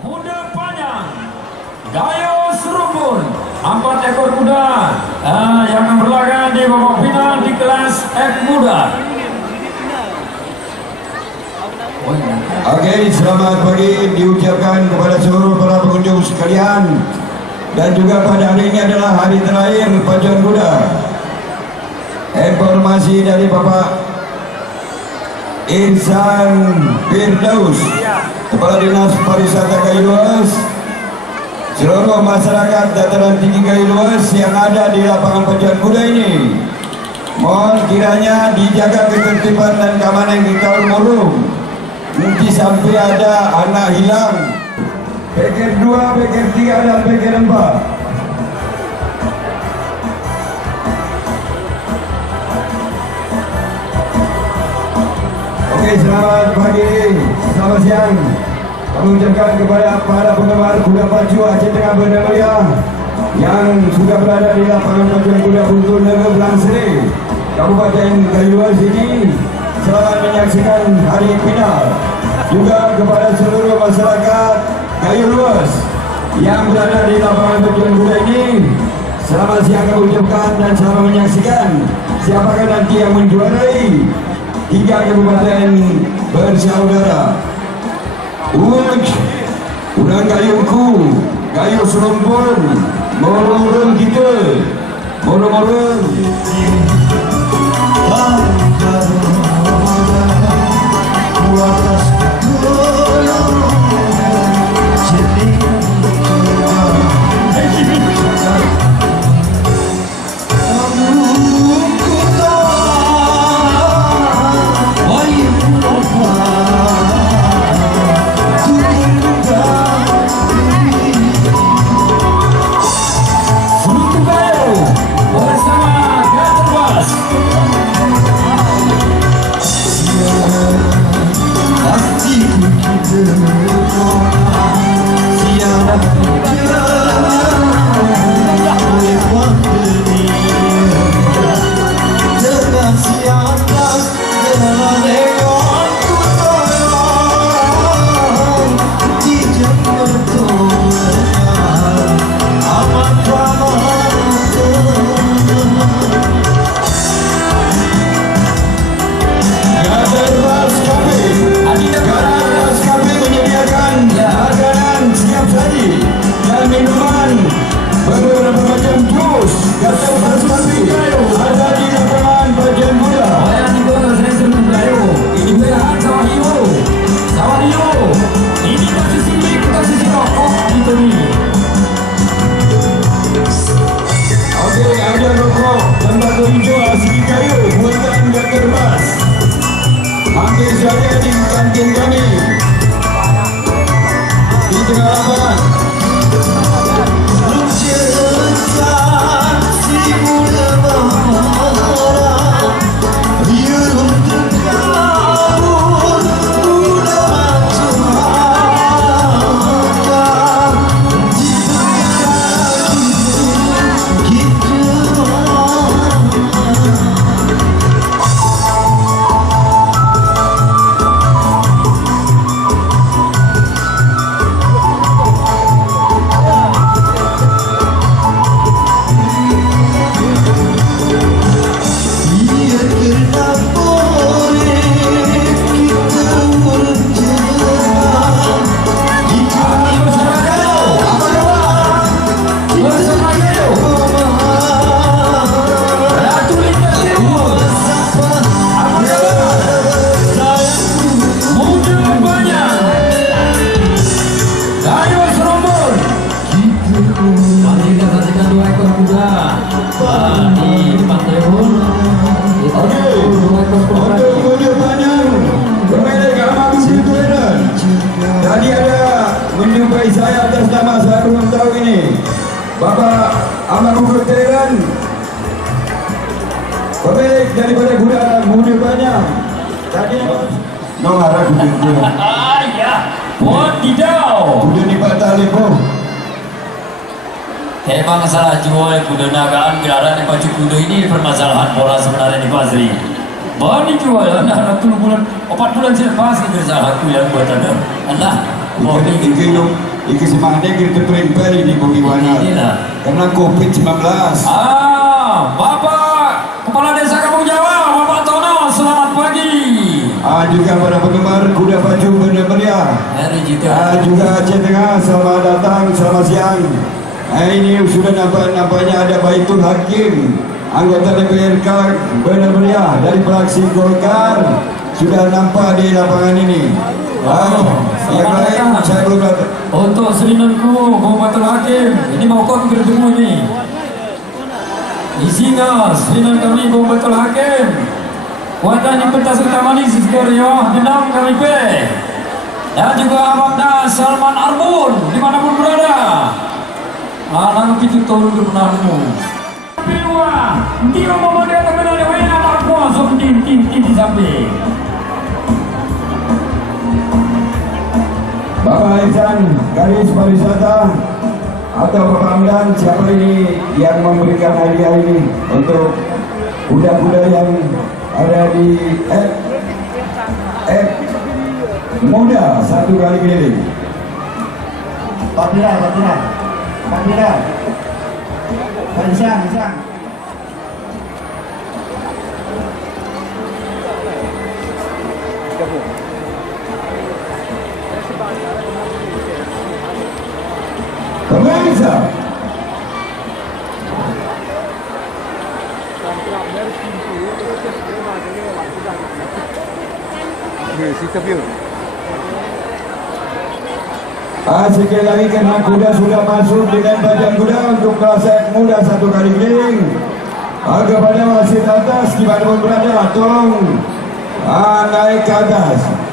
Kuda panjang Gayo Serubun 4 ekor kuda yang berlaga di babak final di kelas F muda. Oke, selamat pagi diucapkan kepada seluruh para pengunjung sekalian. Dan juga pada hari ini adalah hari terakhir pacuan kuda. Informasi dari Bapak Insan Firdaus, Kepala Dinas Pariwisata Gayo Luas, seluruh masyarakat dataran tinggi Gayo Luas yang ada di lapangan pacuan kuda ini, mohon kiranya dijaga ketertiban dan keamanan di kawal murung. Nanti sampai ada anak hilang. Peker 2, peker 3 dan peker 4. Oke, selamat pagi, selamat siang. Kami ucapkan kepada para penggemar kuda pacu Aceh Tengah Banda Mulia yang sudah berada di lapangan pacuan kuda Buntul Negeri Belangsri, Kabupaten Gayo Luas ini, selamat menyaksikan hari final. Juga kepada seluruh masyarakat Gayo Luas yang berada di lapangan pacuan kuda ini, selamat siang kami ucapkan dan selamat menyaksikan siapakah nanti yang menjuarai 3 kabupaten bersaudara. Urang Gayuku, Gayo Serubun, Morong kita, Morong. Hampir saja di kantin kami di tengah lapangan. Tadi ada menjumpai saya atas nama saya belum tahu ini Bapak Ahmad Bukhari, pemilik daripada kuda banyak. Tadi nongara kuda. Ya, wadidaw. Kuda di Batali po. Memang salah jual kuda nagaan gelaran yang baju kuda ini permasalahan bola sebenarnya di Basri. Baru dijual, anak 4 bulan selepas itu salah aku yang buat ada. Allah, mau Ikan Iki semangatnya kita tempel ini bagaimana? Karena COVID-19. Bapak Kepala Desa Kampung Jawa, Bapak Tono, selamat pagi. Juga para penggemar kuda pacu Banda Meriah. Juga Aceh Tengah, selamat datang, selamat siang. Ini sudah nampaknya ada Baitul Hakim, anggota DPRK Banda Meriah dari fraksi Golkar sudah nampak di lapangan ini. Yang lain saya belum datang. Untuk selinanku Baitul Hakim, ini mau kau bertemu ini. Isinya selinan kami Baitul Hakim. Kuatan yang pentas utama ini Siskorio, Denam kami pe. Dan juga Abang Salman Arbun dimanapun berada. Alang itu turun ke benarmu. Pilua, dia mau dia terkenal dengan anak kuah so tin di samping. Bapak Ihsan, Garis Pariwisata atau Bapak Hamdan, siapa ini yang memberikan hadiah ini untuk kuda-kuda yang ada di muda satu kali keliling? Pak Bira, Pak Ihsan. Pemirsa, sekali lagi karena kuda sudah masuk dengan badan kuda untuk kelas muda satu kali keliling. Kepada wasit atas di mana pun berada, tolong naik ke atas.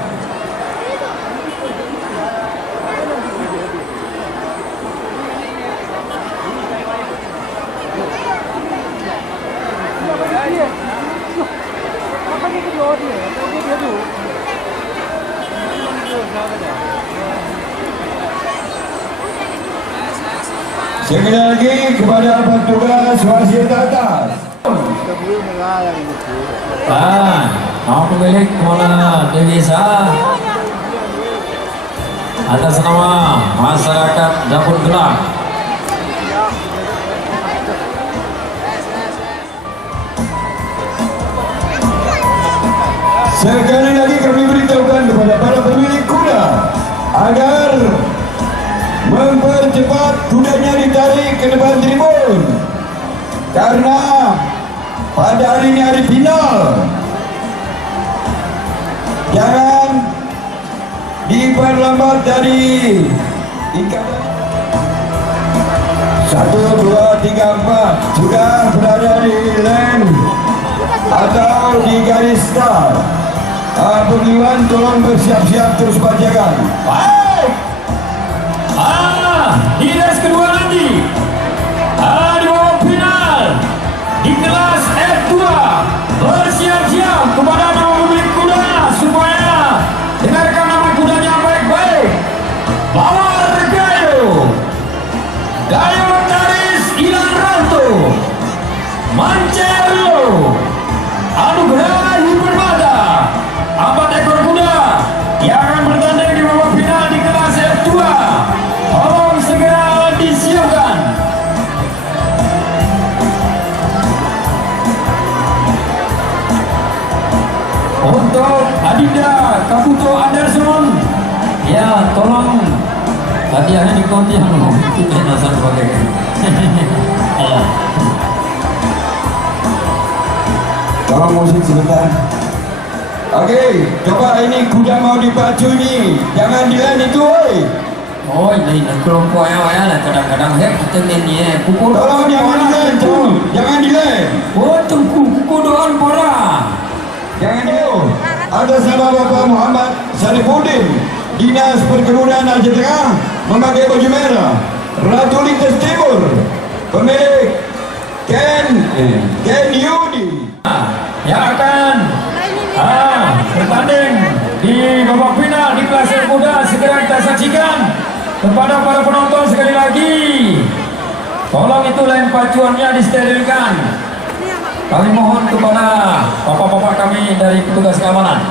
Sekali lagi kepada petugas wasit atas. Mau pemilik Mola Desa atas nama masyarakat Dapur Gelap. Sekali lagi kami beritahukan kepada para pemilik kuda agar mempercepat kudanya ditarik ke depan tribun karena pada hari ini hari final. Jangan diperlambat dari ikatan. 1, 2, 3, 4 sudah berada di lane atau di garis start. Pengiwan tolong bersiap-siap terus berjaga. Baik. Di race kedua nanti di babak final di kelas F2, bersiap-siap kepada nama pemilik kuda supaya dengarkan nama kudanya baik-baik. Bawar Gayo Taris Ilan Ranto, Mancero, Anugerah Hipermata, 4 ekor kuda yang akan bertanding di babak final di kelas F2. Tolong segera disiapkan. Untuk Adinda Kaputo Anderson, ya tolong hadiahnya dikontian loh. Kita nasar pakai. Tolong musik sebentar. Oke, coba ini kuda mau dipacu nih. Jangan dilan itu, woi. Oh, ini kelompok ya, kadang-kadang kita nyanyi pukul. Tolong jangan dilan, jangan dilan. Oh, tunggu pukul doan pora. Jangan dulu. Atas nama Bapak Muhammad Sarifuddin, Dinas Perkebunan Aceh Tengah, memakai baju merah, Ratu Lintas Timur, pemilik Ken Yudi, yang akan bertanding di babak final di kelas yang muda. Segera kita saksikan. Kepada para penonton sekali lagi, tolong itu lain pacuannya disterilkan. Kami mohon kepada bapak-bapak kami dari petugas keamanan.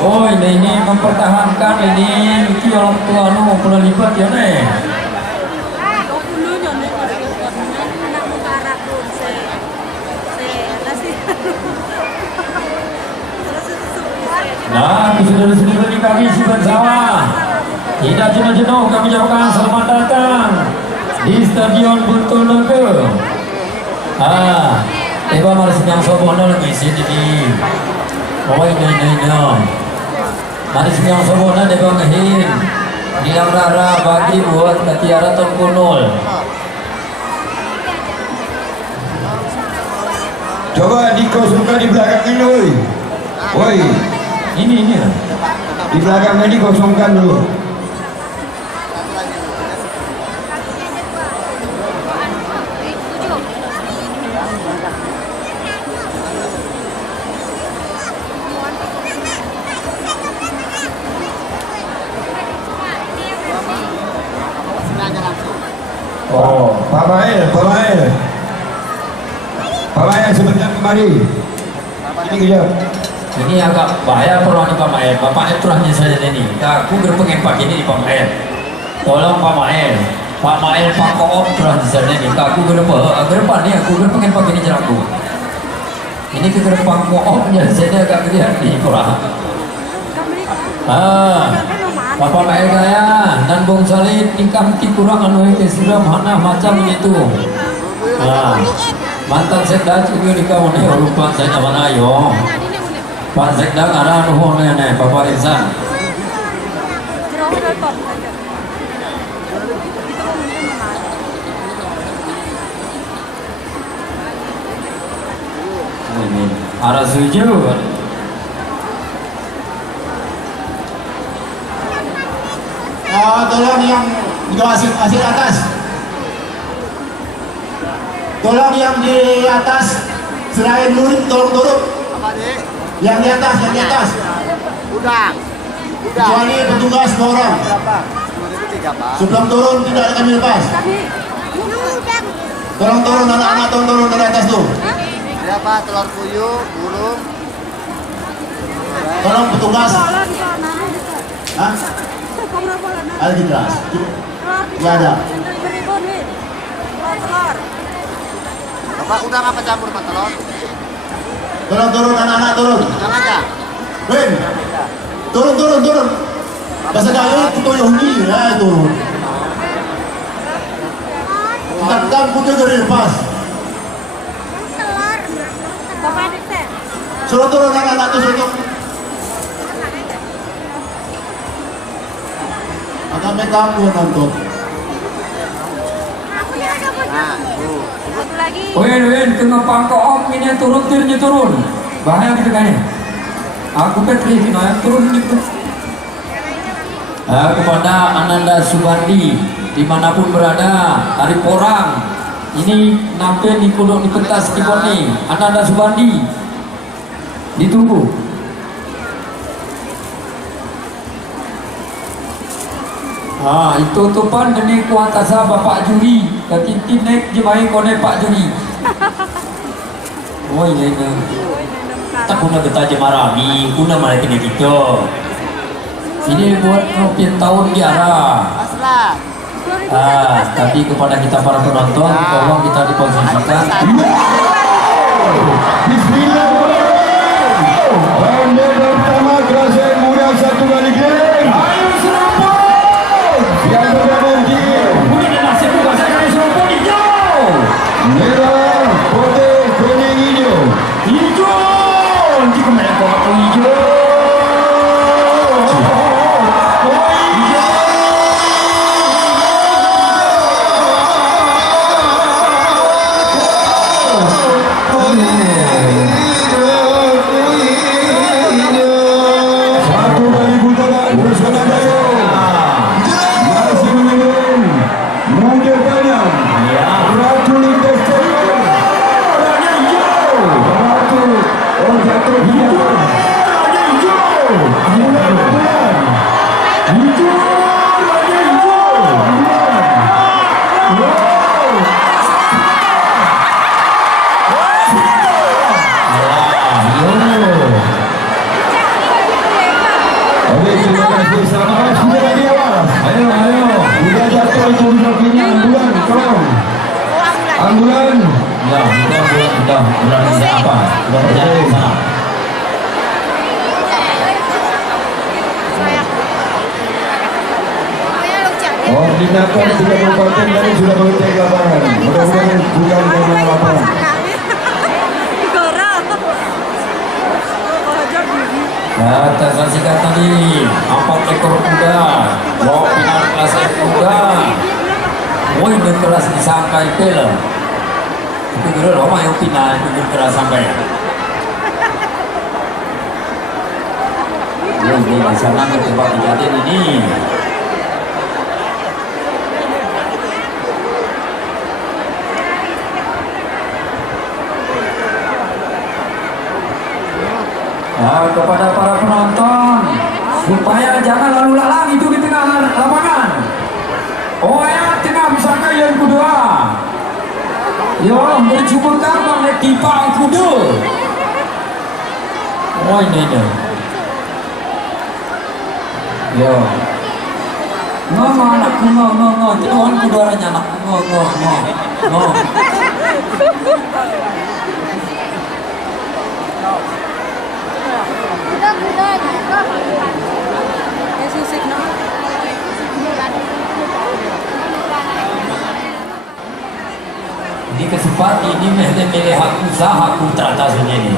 Oh ini mempertahankan ini orang tua nu pernah libat ya nih. Nah, saudara-saudara kami si bersama tidak jenuh-jenuh kami ucapkan selamat datang di Stadion Buntul Naga. Tiba malas yang sobono lagi sini ni. Oh ini. Malas yang sobono tiba ngehir. Nilang rara bagi buat ketiara ton kunul. Coba dikosongkan di belakang ini, woi. Woi. Ini Di belakangnya dikosongkan dulu. Oh, Pak Mael sebentar kemari. Ini kejap. Ini agak bahaya peruan Pak Mael. Bapak itulah saya ini. Aku berpengen pak ini Pak Mael. Tolong Pak Mael. Pak Mael Pak Koop terus di sana ini. Aku gerpan nih. Aku berpengen pak ini jeraku. Ini ke gerpan Koop ya. Saya agak gede di kurang. Bapak Mael kaya dan Bung Salid tingkah kurang anu itu sudah mana macam itu. Mantan sekda juga di kawan ini lupa saya mana yo. Pak sekda ada nuhun nih Bapak Irsan. Ini arah setuju. Tolong yang di asis atas. Tolong yang di atas selain murid tolong turun. Yang di atas. Udah. Kecuali petugas 2 orang. Sebelum turun tidak akan dilepas. Tolong turun anak-anak turun dari atas tuh. Berapa telur puyuh, burung? Tolong petugas. Hah? Ada di kelas. Tidak ada. Bapak udah ngapa campur sama telur? Tolong turun anak-anak turun. Jangan aja. Ben. Turun. Bahasa Dayak itu yang ini ya turun. Takkan putih dari lepas. Suruh turun anak-anak tuh suruh. Agak kamu nonton. Nah, tuh. Win, tengah pangkoom ini turun. Bahaya gitu kan ya. Aku Petri yang turun gitu. Kepada Ananda Subandi dimanapun berada, hari porang ini nampil di kuduk di pentas Kiboni. Ananda Subandi ditunggu. Itu tupan demi kuantasa Bapak Juri ketintin naik jemaih kone Pak Juri. Oh ini tak guna getah jemarami guna mereka gitu. Ini buat ngopian tahun di arah. Aslah. Tapi kepada kita para penonton tolong kita diposisikan. Bismillahirrahmanirrahim. Bendera pertama Kerajaan Muda 1 kali game. Ayo Serapun. Yang bergabung di Ini nasib juga saya kali Serapun hijau. merah, putih, kuning, hijau. Hijau. Jika mereka waktu hijau. Ambulan. Ya, sudah berani apa? Sudah berjalan ke sana. Koordinator tiga kabupaten tadi sudah mengecek lapangan. Mudah-mudahan bukan karena lapangan. Kita saksikan tadi 4 ekor kuda, bawa final kelas F kuda. Woi, kelas disangkai pel. Itu kira lama yang final itu kelas sampai. Ini di sana tempat kejadian ini. Nah, kepada para penonton supaya jangan lalu lalang itu di tengah lapangan. Oh ya, tengah misalkan yang kedua. Yo, berjumpa kamu oleh tipa kuda. Oh ini. Yo. Ngomong anakku ngomong. Tuhan kudaranya anakku ngomong. Di kesempatan ini melihat usaha teratas ini.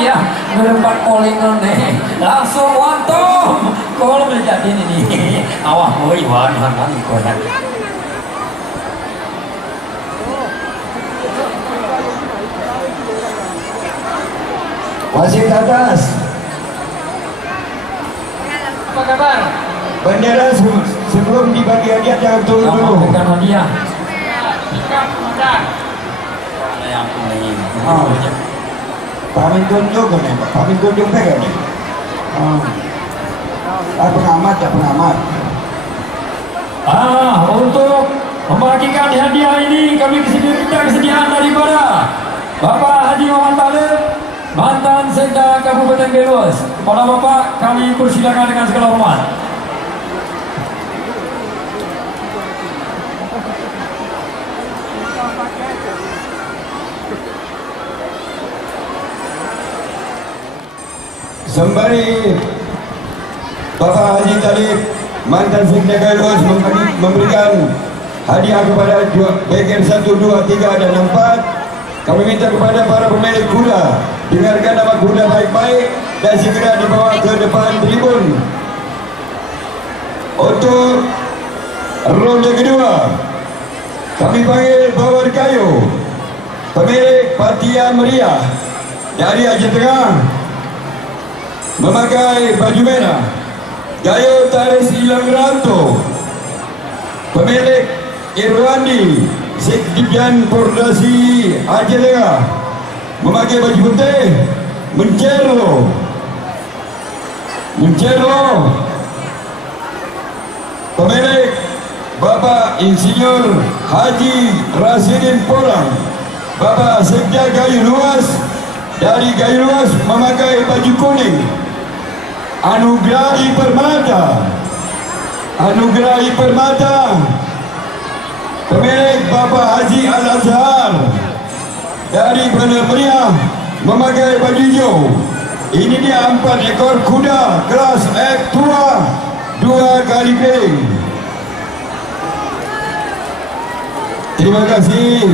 Ya, melempat polingan nih. Langsung wanto. Kalau menjadi ini, awak boy wan kodak. Wasit atas. Apa kabar? Bendera sebelum dibagi hadiah jangan turun dulu. Bukan hadiah. Yang ini. Pamin tunjuk kan? Pamin tunjuk pegang nih. Pengamat. Untuk membagikan hadiah ini kami kesediaan daripada Bapak Haji Muhammad Talib, mantan Sekda Kabupaten Beluas. Kepada Bapak kami persilakan dengan segala hormat. Sembari Bapak Haji Talib, mantan Sekda Beluas memberikan hadiah kepada bagian 1, 2, 3 dan 4. Kami minta kepada para pemilik kuda dengarkan nama kuda baik-baik dan segera dibawa ke depan tribun. Untuk ronde kedua kami panggil Bawar Kayu, pemilik Patia Meriah dari Aceh Tengah, memakai baju merah. Gayo Taris Ilang Ranto, pemilik Irwandi Sekdipian Pordasi Aceh Tengah, memakai baju putih. Mencerlo, pemilik Bapak Insinyur Haji Rasidin Polang, Bapak Sekda Gayo Luas dari Gayo Luas, memakai baju kuning. Anugrahi Permata, pemilik Bapak Haji Al-Azhar dari Bandar Meriah, memakai baju hijau. Ini dia 4 ekor kuda kelas F tua 2 kali piring. Terima kasih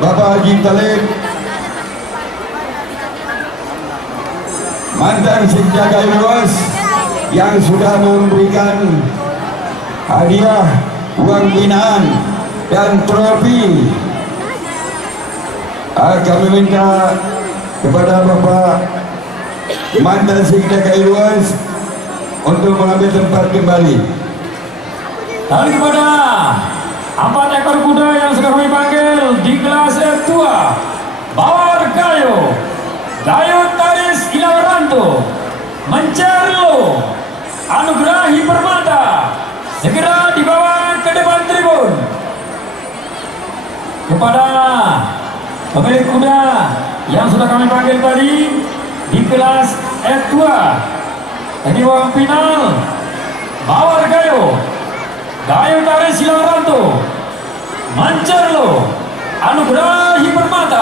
Bapak Haji Talib, mantan Sekda Gayo Luas, yang sudah memberikan hadiah uang binaan dan trofi. Kami minta kepada Bapak mantan Sekda Gayo Luas untuk mengambil tempat kembali. Dan kepada 4 ekor kuda yang sudah kami panggil di kelas F2, Bawar Kayu, Gayo Taris Ilang Ranto, Mencerlo, Anugrahi Permata, segera dibawa ke depan tribun. Kepada pemilik kuda yang sudah kami panggil tadi di kelas F2, ini uang final Bawar Kayu, Gayo Taris Ilang Ranto, Mencerlo, Anugerah Permata